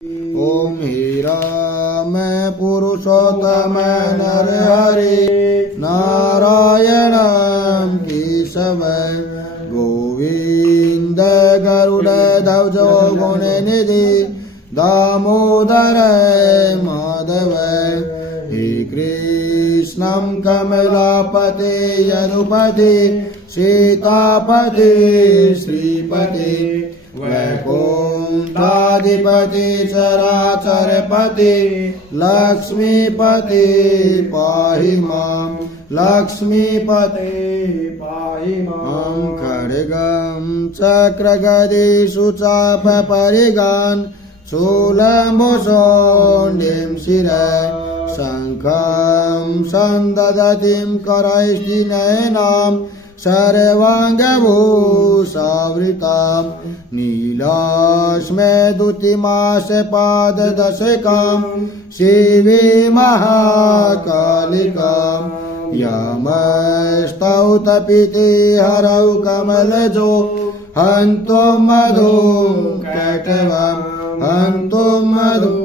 ओम ही राम पुरुषोत्तम नरहरि नारायण केशव गोविंद गरुड़ध्वज गुणनिधि दामोदर माधव हे कृष्णं कमलापते यदुपति सीतापति श्रीपति वैकुंठाधिपति चराचरपति लक्ष्मीपति पाहि मां लक्ष्मीपते पाहि मां खड्गं चक्रगदेषु चापपरिगान् शूलमुषोण्डिं शिरः शङ्खं सन्ददतिं करैष्टिनयनां सर्वाङ्गभूषावृतां नीलाश्मेदुतिमाशपाददशकां शिवे महाकालिकां यामस्तौतपिते हरौ कमलजो हन्तु मधुं कैटवं हन्तु मधु